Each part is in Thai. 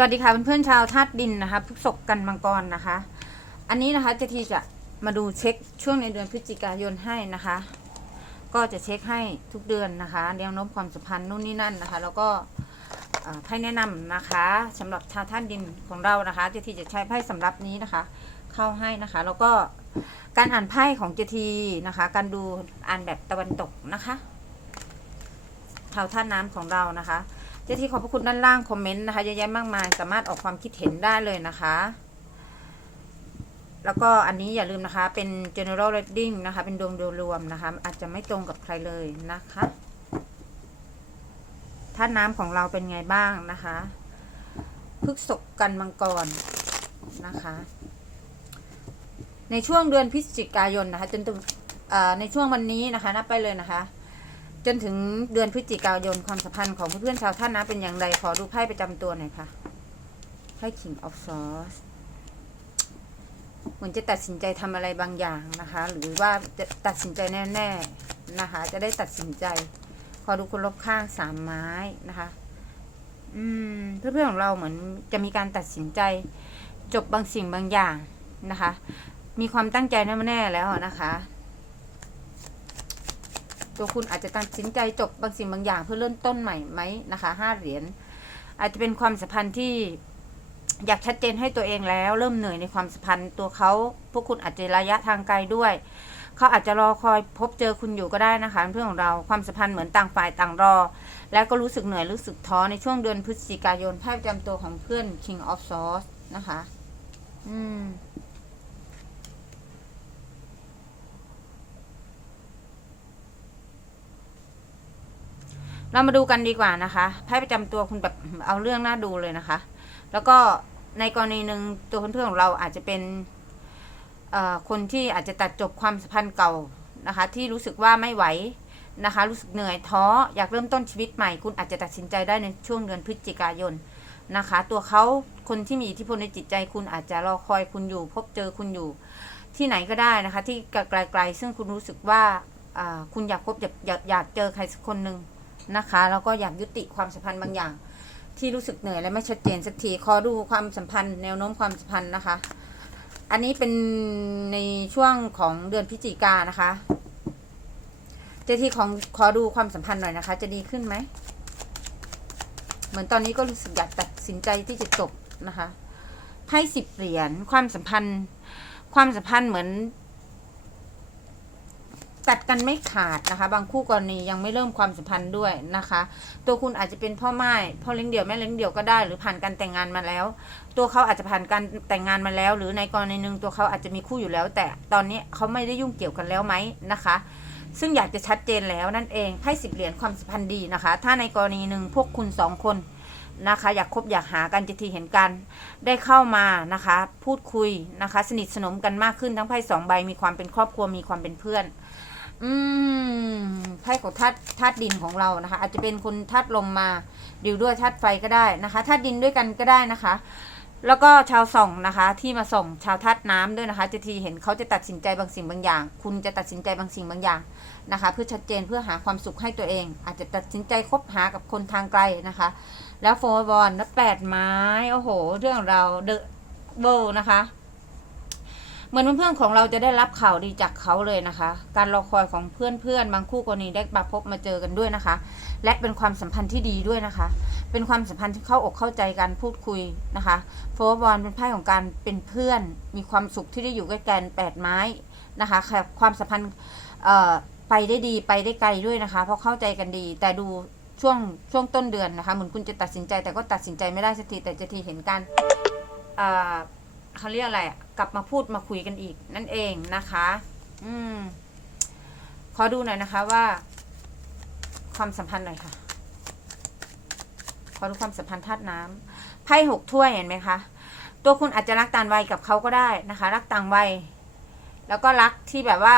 สวัสดีค่ะเพื่อนๆชาวธาตุดินนะคะพฤกษกกันมังกรนะคะ อันนี้นะคะเจะทีจะมาดูเช็คช่วงในเดือนพฤศจิกายนให้นะคะ ก็จะเช็คให้ทุกเดือนนะคะแนวโน้มความสัมพันธ์นู่นนี่นั่นนะคะ แล้วก็ไพ่แนะนำนะคะสำหรับชาวธาตุดินของเรานะคะเจทีจะใช้ไพ่สำรับนี้นะคะ เข้าให้นะคะ แล้วก็การอ่านไพ่ของเจทีนะคะ การดูอ่านแบบตะวันตกนะคะชาวธาตุน้ำของเรานะคะ เจ้าที่ขอบพระคุณด้านล่างคอมเมนต์นะคะเยอะแยะมากมายสามารถออกความคิดเห็นได้เลยนะคะ แล้วก็อันนี้อย่าลืมนะคะ เป็น general reading นะคะ เป็นดวงโดยรวมนะคะ อาจจะไม่ตรงกับใครเลยนะคะท่าน้ำของเราเป็นไงบ้างนะคะพฤกษกกันมังกรนะคะ ในช่วงเดือนพฤศจิกายนนะคะ จนถึงในช่วงวันนี้นะคะ นับไปเลยนะคะ จนถึงเดือนพฤศจิกายนความสัมพันธ์ของเพื่อนๆชาวท่านนะเป็นอย่างไรขอดูไพ่ประจำตัวหน่อยค่ะไพ่ King of Swords เหมือนจะตัดสินใจทำอะไรบางอย่างนะคะ หรือว่าจะตัดสินใจแน่ๆนะคะ จะได้ตัดสินใจ ขอดูคนรอบข้างสามไม้นะคะ อืมเพื่อนๆของเราเหมือนจะมีการตัดสินใจ จบบางสิ่งบางอย่างนะคะ มีความตั้งใจแน่ๆแล้วนะคะ ตัวคุณอาจจะตัดสินใจจบบางสิ่งบางอย่างเพื่อเริ่มต้นใหม่ไหมนะคะห้าเหรียญอาจจะเป็นความสัมพันธ์ที่อยากชัดเจนให้ตัวเองแล้ว เริ่มเหนื่อยในความสัมพันธ์ตัวเขาพวกคุณอาจจะระยะทางไกลด้วยเขาอาจจะรอคอยพบเจอคุณอยู่ก็ได้นะคะเพื่อนของเราความสัมพันธ์เหมือนต่างฝ่ายต่างรอ แล้วก็รู้สึกเหนื่อยรู้สึกท้อในช่วงเดือนพฤศจิกายนไพ่ประจำตัวของเพื่อน King of Swords นะคะ อืม เรามาดูกันดีกว่านะคะไพ่ประจำตัวคุณแบบเอาเรื่องน่าดูเลยนะคะ แล้วก็ในกรณีหนึ่งตัวเพื่อนๆของเราอาจจะเป็นคนที่อาจจะตัดจบความสัมพันธ์เก่านะคะ ที่รู้สึกว่าไม่ไหวนะคะ รู้สึกเหนื่อยท้ออยากเริ่มต้นชีวิตใหม่ คุณอาจจะตัดสินใจได้ในช่วงเดือนพฤศจิกายนนะคะ ตัวเขาคนที่มีอิทธิพลในจิตใจ คุณอาจจะรอคอยคุณอยู่ พบเจอคุณอยู่ ที่ไหนก็ได้นะคะ ที่ไกลๆซึ่งคุณรู้สึกว่าคุณอยากพบอยากอยากเจอใครสักคนหนึ่ง นะคะ แล้วก็อยากยุติความสัมพันธ์บางอย่าง ที่รู้สึกเหนื่อยและไม่ชัดเจนสักทีขอดูความสัมพันธ์แนวโน้มความสัมพันธ์นะคะ อันนี้เป็นในช่วงของเดือนพฤศจิกานะคะเจทีของขอดูความสัมพันธ์หน่อยนะคะ จะดีขึ้นไหมเหมือนตอนนี้ก็รู้สึกอยากตัดสินใจที่จะจบนะคะไพ่สิบเหรียญความสัมพันธ์ ความสัมพันธ์เหมือน ตัดกันไม่ขาดนะคะ บางคู่กรณียังไม่เริ่มความสัมพันธ์ด้วยนะคะ ตัวคุณอาจจะเป็นพ่อไม้พ่อเลี้ยงเดี่ยวแม่เลี้ยงเดี่ยวก็ได้ หรือผ่านการแต่งงานมาแล้ว ตัวเขาอาจจะผ่านการแต่งงานมาแล้ว หรือในกรณีหนึ่งตัวเขาอาจจะมีคู่อยู่แล้ว แต่ตอนนี้เขาไม่ได้ยุ่งเกี่ยวกันแล้วไหมนะคะ ซึ่งอยากจะชัดเจนแล้วนั่นเองไพ่สิบเหรียญความสัมพันธ์ดีนะคะ ถ้าในกรณีหนึ่งพวกคุณสองคนนะคะอยากคบอยากหากันจะทีเห็นกัน ได้เข้ามานะคะ พูดคุยนะคะ สนิทสนมกันมากขึ้นทั้งไพ่สองใบมีความเป็นครอบครัวมีความเป็นเพื่อน อืมไพ่ของธาตุธาตุดินของเรานะคะ อาจจะเป็นคนธาตุลมมาดิวด้วยธาตุไฟก็ได้นะคะธาตุดินด้วยกันก็ได้นะคะ แล้วก็ชาวส่องนะคะ ที่มาส่งชาวธาตุน้ำด้วยนะคะ จะทีเห็นเขาจะตัดสินใจบางสิ่งบางอย่าง คุณจะตัดสินใจบางสิ่งบางอย่างนะคะ เพื่อชัดเจนเพื่อหาความสุขให้ตัวเอง อาจจะตัดสินใจคบหากับคนทางไกลนะคะ แล้วโฟร์บอลและแปดไม้โอ้โห เรื่องเราเดอะโบนะคะ เหมือนเพื่อนๆของเราจะได้รับข่าวดีจากเขาเลยนะคะ การรอคอยของเพื่อนๆบางคู่กรณีได้มาพบมาเจอกันด้วยนะคะ และเป็นความสัมพันธ์ที่ดีด้วยนะคะ เป็นความสัมพันธ์ที่เข้าอกเข้าใจกันพูดคุยนะคะโฟร์บอลเป็นไพ่ของการเป็นเพื่อน มีความสุขที่ได้อยู่ใกล้กันแปดไม้นะคะค่ะความสัมพันธ์เอ่อไปได้ดีไปได้ไกลด้วยนะคะ เพราะเข้าใจกันดี แต่ดูช่วงช่วงต้นเดือนนะคะ เหมือนคุณจะตัดสินใจแต่ก็ตัดสินใจไม่ได้สักทีแต่จะทีเห็นการ เขาเรียกอะไรกลับมาพูดมาคุยกันอีก นั่นเองนะคะ อืม ขอดูหน่อยนะคะว่า ความสัมพันธ์หน่อยค่ะ ขอดูความสัมพันธ์ธาตุน้ำไพ่หกถ้วยเห็นไหมคะ ตัวคุณอาจจะรักต่างวัยกับเขาก็ได้นะคะ รักต่างวัย แล้วก็รักที่แบบว่า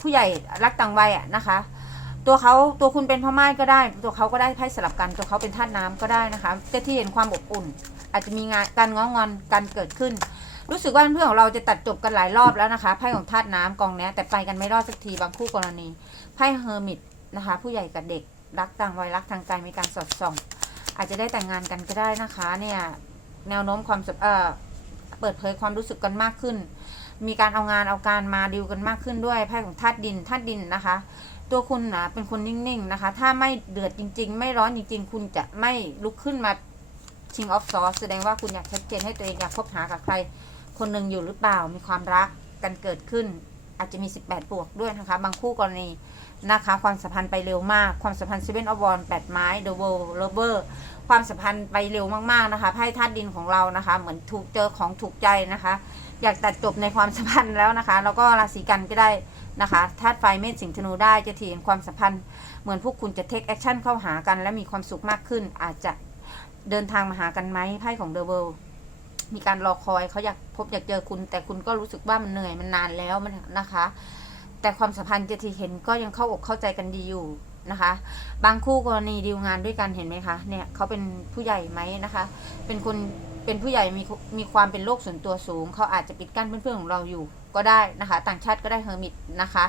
ผู้ใหญ่รักต่างวัยอะนะคะตัวเขาตัวคุณเป็นพ่อไม้ก็ได้ ตัวเขาก็ได้ไพ่สลับกัน ตัวเขาเป็นธาตุน้ำก็ได้นะคะแต่ที่เห็นความอบอุ่น อาจจะมีงานการง้องอนการเกิดขึ้น รู้สึกว่าเพื่อนของเราจะตัดจบกันหลายรอบแล้วนะคะไพ่ของธาตุน้ำกองเนี้แต่ไปกันไม่รอดสักทีบางคู่กรณีไพ่เฮอร์มิตนะคะ ผู้ใหญ่กับเด็กรักต่างวัยรักทางไกลมีการสอดส่อง อาจจะได้แต่งงานกันก็ได้นะคะ เนี่ยแนวโน้มความสัมเอ่อเปิดเผยความรู้สึกกันมากขึ้น มีการเอางานเอาการมาดิวกันมากขึ้นด้วยไพ่ของธาตุดินธาตุดินนะคะ ตัวคุณนะเป็นคนนิ่งๆนะคะ ถ้าไม่เดือดจริง ๆ ไม่ร้อนจริง ๆ คุณจะไม่ลุกขึ้นมา ชิงออฟซอสแสดงว่าคุณอยากชัดเจนให้ตัวเองอยากคบหากับใคร คนหนึ่งอยู่หรือเปล่ามีความรักกันเกิดขึ้น อาจจะมี 18 บวกด้วยนะคะ บางคู่กรณีนะคะ ความสัมพันธ์ไปเร็วมาก ความสัมพันธ์เซเว่นอวอนแปดไม้ The World Lover ความสัมพันธ์ไปเร็วมากๆนะคะไพ่ธาตุดินของเรานะคะ เหมือนถูกเจอของถูกใจนะคะ อยากตัดจบในความสัมพันธ์แล้วนะคะ แล้วก็ราศีกันก็ได้นะคะธาตุไฟเมษสิงห์ธนูได้จะถีนความสัมพันธ์เหมือนพวกคุณจะเทคแอคชั่นเข้าหากัน และมีความสุขมากขึ้นอาจจะ เดินทางมาหากันไหมไพ่ของเดอะเวิลมีการรอคอยเขาอยากพบอยากเจอคุณ แต่คุณก็รู้สึกว่ามันเหนื่อยมันนานแล้วมันนะคะ แต่ความสัมพันธ์จะทีเห็นก็ยังเข้าอกเข้าใจกันดีอยู่นะคะ บางคู่กรณีดีลงานด้วยกันเห็นไหมคะเนี่ยเขาเป็นผู้ใหญ่ไหมนะคะ เป็นคนเป็นผู้ใหญ่มีมีความเป็นโลกส่วนตัวสูง เขาอาจจะปิดกั้นเพื่อนๆของเราอยู่ ก็ได้นะคะ ต่างชาติก็ได้เฮอร์มิตนะคะ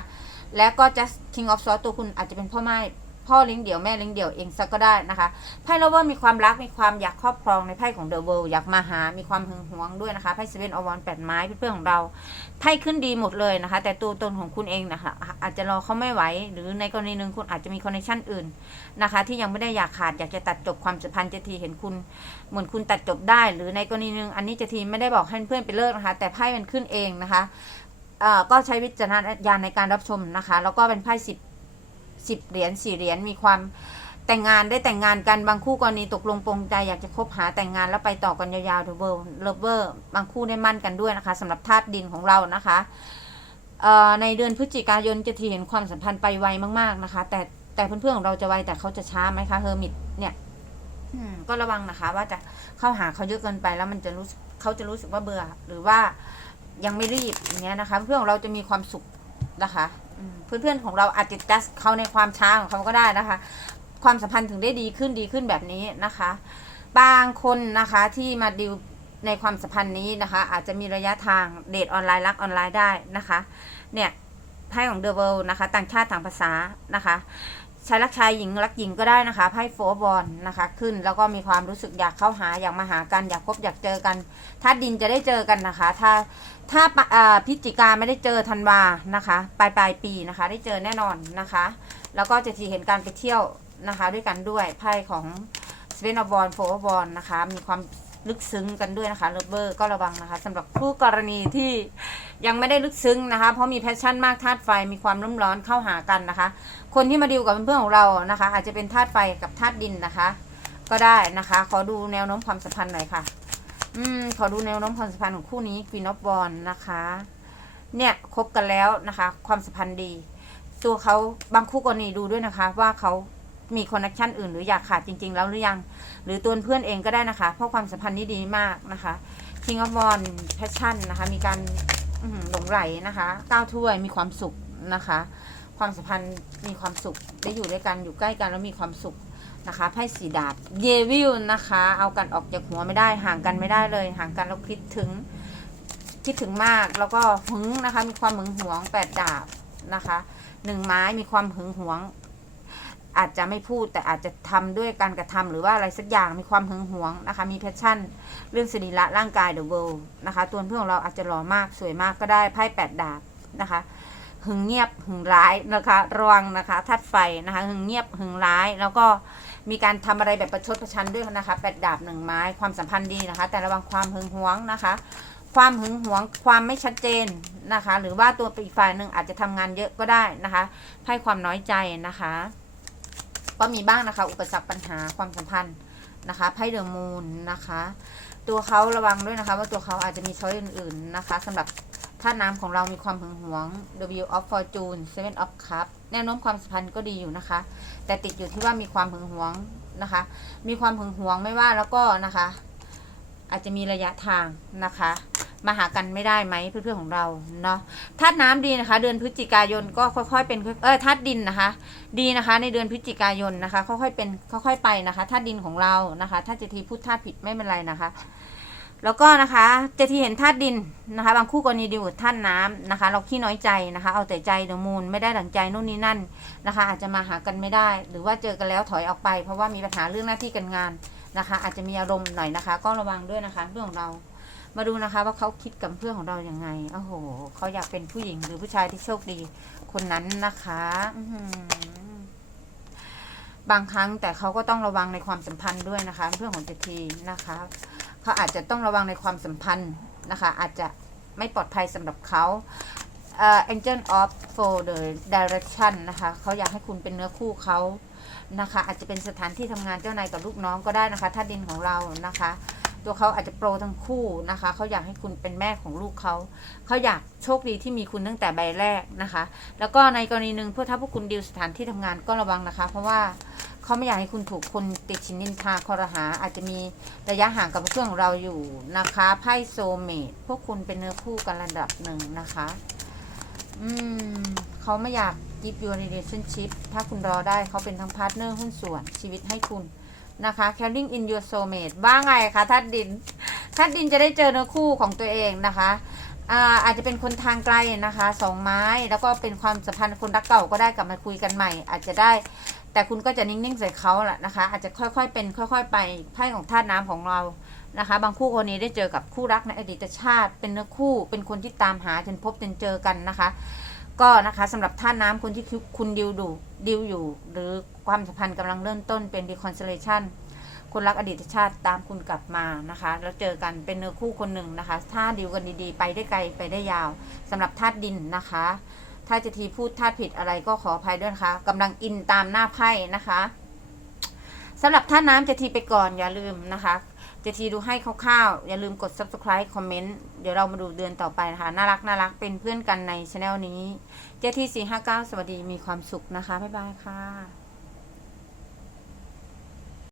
แล้วก็ just king of swords ตัวคุณอาจจะเป็นพ่อไม้ พ่อเลี้ยงเดี่ยวแม่เลี้ยงเดี่ยวเองซะก็ได้นะคะไพ่โลเวอร์มีความรักมีความอยากครอบครองในไพ่ของเดอะเวิลด์อยากมาหา มีความหึงหวงด้วยนะคะไพ่เซเว่นอวอนแปดไม้เพื่อนๆของเราไพ่ขึ้นดีหมดเลยนะคะ แต่ตัวตนของคุณเองนะคะอาจจะรอเขาไม่ไหวหรือในกรณีหนึ่งคุณอาจจะมีคอนเนคชั่นอื่นนะคะ ที่ยังไม่ได้อยากขาดอยากจะตัดจบความสัมพันธ์จะทีเห็นคุณ เหมือนคุณตัดจบได้ หรือในกรณีหนึ่งอันนี้จะทีไม่ได้บอกให้เพื่อนไปเลิกนะคะ แต่ไพ่มันขึ้นเองนะคะก็ใช้วิจารณญาณในการรับชมนะคะ แล้วก็เป็นไพ่สิบ สิบเหรียญสี่เหรียญมีความแต่งงานได้แต่งงานกันบางคู่กรณีตกลงปรงใจอยากจะคบหาแต่งงานแล้วไปต่อกันยาวๆ The World Lover บางคู่ได้มั่นกันด้วยนะคะสำหรับธาตุดินของเรานะคะในเดือนพฤศจิกายนจะทีเห็นความสัมพันธ์ไปไวมากๆนะคะ แต่แต่เพื่อนๆของเราจะไวแต่เขาจะช้าไหมคะเฮอร์มิตเนี่ยก็ระวังนะคะ ว่าจะเข้าหาเขาเยอะเกินไปแล้วมันจะรู้สึกเขาจะรู้สึกว่าเบื่อ หรือว่ายังไม่รีบอย่างเงี้ยนะคะ เพื่อนของเราจะมีความสุขนะคะ เพื่อนๆของเราอาจจะจัดเขาในความช้าของเขาก็ได้นะคะ ความสัมพันธ์ถึงได้ดีขึ้นดีขึ้นแบบนี้นะคะ บางคนนะคะที่มาดิวในความสัมพันธ์นี้นะคะ อาจจะมีระยะทางเดทออนไลน์รักออนไลน์ได้นะคะ เนี่ยไพ่ของเดอะเวิลนะคะ ต่างชาติต่างภาษานะคะ ชายรักชายหญิงรักหญิงก็ได้นะคะไพ่โฟร์บอลนะคะ ขึ้นแล้วก็มีความรู้สึกอยากเข้าหาอยากมาหากัน อยากพบอยากเจอกันถ้าดินจะได้เจอกันนะคะ ถ้าถ้าพิจิกาไม่ได้เจอธันวานะคะปลายปลายปีนะคะ ได้เจอแน่นอนนะคะ แล้วก็จะทีเห็นการไปเที่ยวนะคะ ด้วยกันด้วยไพ่ของสเปนบอลโฟร์บอลนะคะ มีความ ลึกซึ้งกันด้วยนะคะเลเวอร์ก็ระวังนะคะสำหรับคู่กรณีที่ยังไม่ได้ลึกซึ้งนะคะ เพราะมีแพชชั่นมากธาตุไฟมีความรุ่มร้อนเข้าหากันนะคะ คนที่มาดิวกับเพื่อนของเรานะคะ อาจจะเป็นธาตุไฟกับธาตุดินนะคะ ก็ได้นะคะ ขอดูแนวโน้มความสัมพันธ์หน่อยค่ะ อืมขอดูแนวโน้มความสัมพันธ์ของคู่นี้ Queen of w a n นะคะ เนี่ยคบกันแล้วนะคะ ความสัมพันธ์ดี ตัวเขาบางคู่กรณีดูด้วยนะคะ ว่าเขา มีคอนเนคชั่นอื่นหรืออยากขาดจริง ๆ แล้วหรือยัง หรือตัวเพื่อนเองก็ได้นะคะ เพราะความสัมพันธ์นี้ดีมากนะคะ King of w a n Passion นะคะ มีการอื้อหือหลงไหลนะคะก้าวถ้วยมีความสุขนะคะ ความสัมพันธ์มีความสุขได้อยู่ด้วยกันอยู่ใกล้กันแล้วมีความสุขนะคะไพ่สีดาบเยวิลนะคะ เอากันออกจากหัวไม่ได้ห่างกันไม่ได้เลย ห่างกันแล้วคิดถึงคิดถึงมากแล้วก็หึงนะคะ มีความหึงหวงแปดดาบนะคะหนึ่งไม้มีความหึงหวง อาจจะไม่พูดแต่อาจจะทำด้วยการกระทำหรือว่าอะไรสักอย่างมีความหึงหวงนะคะ มีแพชชั่น เรื่องสรีระร่างกายเดอะเวิลด์นะคะ ตัวเพื่อนของเราอาจจะหล่อมากสวยมากก็ได้ไพ่แปดดาบนะคะหึงเงียบหึงร้ายนะคะระวังนะคะธาตุไฟนะคะหึงเงียบหึงร้าย แล้วก็มีการทำอะไรแบบประชดประชันด้วยนะคะแปดดาบหนึ่งไม้ความสัมพันธ์ดีนะคะ แต่ระวังความหึงหวงนะคะ ความหึงหวงความไม่ชัดเจนนะคะ หรือว่าตัวอีกฝ่ายหนึ่งอาจจะทำงานเยอะก็ได้นะคะให้ความน้อยใจนะคะ ก็มีบ้างนะคะ อุปสรรคปัญหาความสัมพันธ์นะคะไพ่เดอะมูนนะคะ ตัวเขาระวังด้วยนะคะ ว่าตัวเขาอาจจะมีช้อยอื่น ๆนะคะสำหรับท่าตุน้ำของเรามีความหึงหวง W of Fortune Seven of Cups แนวโน้มความสัมพันธ์ก็ดีอยู่นะคะ แต่ติดอยู่ที่ว่ามีความหึงหวงนะคะ มีความหึงหวงไม่ว่าแล้วก็นะคะ อาจจะมีระยะทางนะคะ มาหากันไม่ได้ไหมเพื่อนๆของเราเนาะธาตุน้ำดีนะคะ เดือนพฤศจิกายนก็ค่อย ๆ เป็นเออธาตุดินนะคะ ดีนะคะ ในเดือนพฤศจิกายนนะคะค่อยๆเป็นค่อยๆไปนะคะธาตุดินของเรานะคะถ้าเจะทีพูดธาตุผิดไม่เป็นไรนะคะแล้วก็นะคะเจะทีเห็นธาตุดินนะคะ บางคู่กรณีดีกว่าธาตุน้ำนะคะ เราขี้น้อยใจนะคะ เอาแต่ใจเดยวมูลไม่ได้ดังใจนู่นนี่นั่นนะคะ อาจจะมาหากันไม่ได้ หรือว่าเจอกันแล้วถอยออกไป เพราะว่ามีปัญหาเรื่องหน้าที่การงานนะคะ อาจจะมีอารมณ์หน่อยนะคะ ก็ระวังด้วยนะคะเรื่องของเรา มาดูนะคะว่าเขาคิดกับเพื่อนของเราอย่างไงโอ้โหเขาอยากเป็นผู้หญิงหรือผู้ชายที่โชคดี คนนั้นนะคะบางครั้งแต่เขาก็ต้องระวังในความสัมพันธ์ด้วยนะคะเรื่องของเจทีนะคะเขาอาจจะต้องระวังในความสัมพันธ์นะคะ อาจจะไม่ปลอดภัยสำหรับเขาเอ่อ angel of for the direction นะคะเขาอยากให้คุณเป็นเนื้อคู่เขานะคะ อาจจะเป็นสถานที่ทำงานเจ้านายกับลูกน้องก็ได้นะคะ ถ้าดินของเรานะคะ ตัวเขาอาจจะโปรทั้งคู่นะคะเขาอยากให้คุณเป็นแม่ของลูกเขาเขาอยากโชคดีที่มีคุณตั้งแต่ใบแรกนะคะ แล้วก็ในกรณีหนึ่งเพื่อถ้าพวกคุณดีลสถานที่ทำงานก็ระวังนะคะ เพราะว่าเขาไม่อยากให้คุณถูกคนติดชินนินทาคอรหา อาจจะมีระยะห่างกับเพื่อนของเราอยู่นะคะไพ่โซเมตพวกคุณเป็นเนื้อคู่กันระดับหนึ่งนะคะ อืมเขาไม่อยาก give you a relationship ถ้าคุณรอได้เขาเป็นทั้งพาร์ทเนอร์หุ้นส่วนชีวิตให้คุณ นะคะ caring in your soulmate ว่าไงคะทัดดินทัดดินจะได้เจอเนื้อคู่ของตัวเองนะคะอาอาจจะเป็นคนทางไกลนะคะสองไม้แล้วก็เป็นความสัมพันธ์คนรักเก่าก็ได้กลับมาคุยกันใหม่ อาจจะได้แต่คุณก็จะนิ่งๆใส่เขาแหละนะคะ อาจจะค่อยๆเป็นค่อย ๆ ไปไพ่ของธาตุน้ำของเรานะคะ บางคู่คนนี้ได้เจอกับคู่รักในอดีตชาติ เป็นเนื้อคู่เป็นคนที่ตามหาจนพบจนเจอกันนะคะ ก็นะคะสำหรับท่าน้ำคนที่คุณดิวดูดิวอยู่ หรือความสัมพันธ์กำลังเริ่มต้นเป็น reconciliation คนรักอดีตชาติตามคุณกลับมานะคะ แล้วเจอกันเป็นเนื้อคู่คนหนึ่งนะคะ ถ้าดิวกันดีๆ ไปได้ไกลไปได้ยาวสำหรับธาตุดินนะคะ ถ้าจะทีพูดธาตุผิดอะไรก็ขออภัยด้วยนะคะกำลังอินตามหน้าไพ่นะคะสำหรับท่าน้ำจะทีไปก่อนอย่าลืมนะคะ จะทีดูให้คร่าวๆ อย่าลืมกด subscribe คอมเมนต์ เดี๋ยวเรามาดูเดือนต่อไปนะคะ น่ารักน่ารักเป็นเพื่อนกันในช anel นี้ เจที459 สวัสดีมีความสุขนะคะ บ๊ายบายค่ะ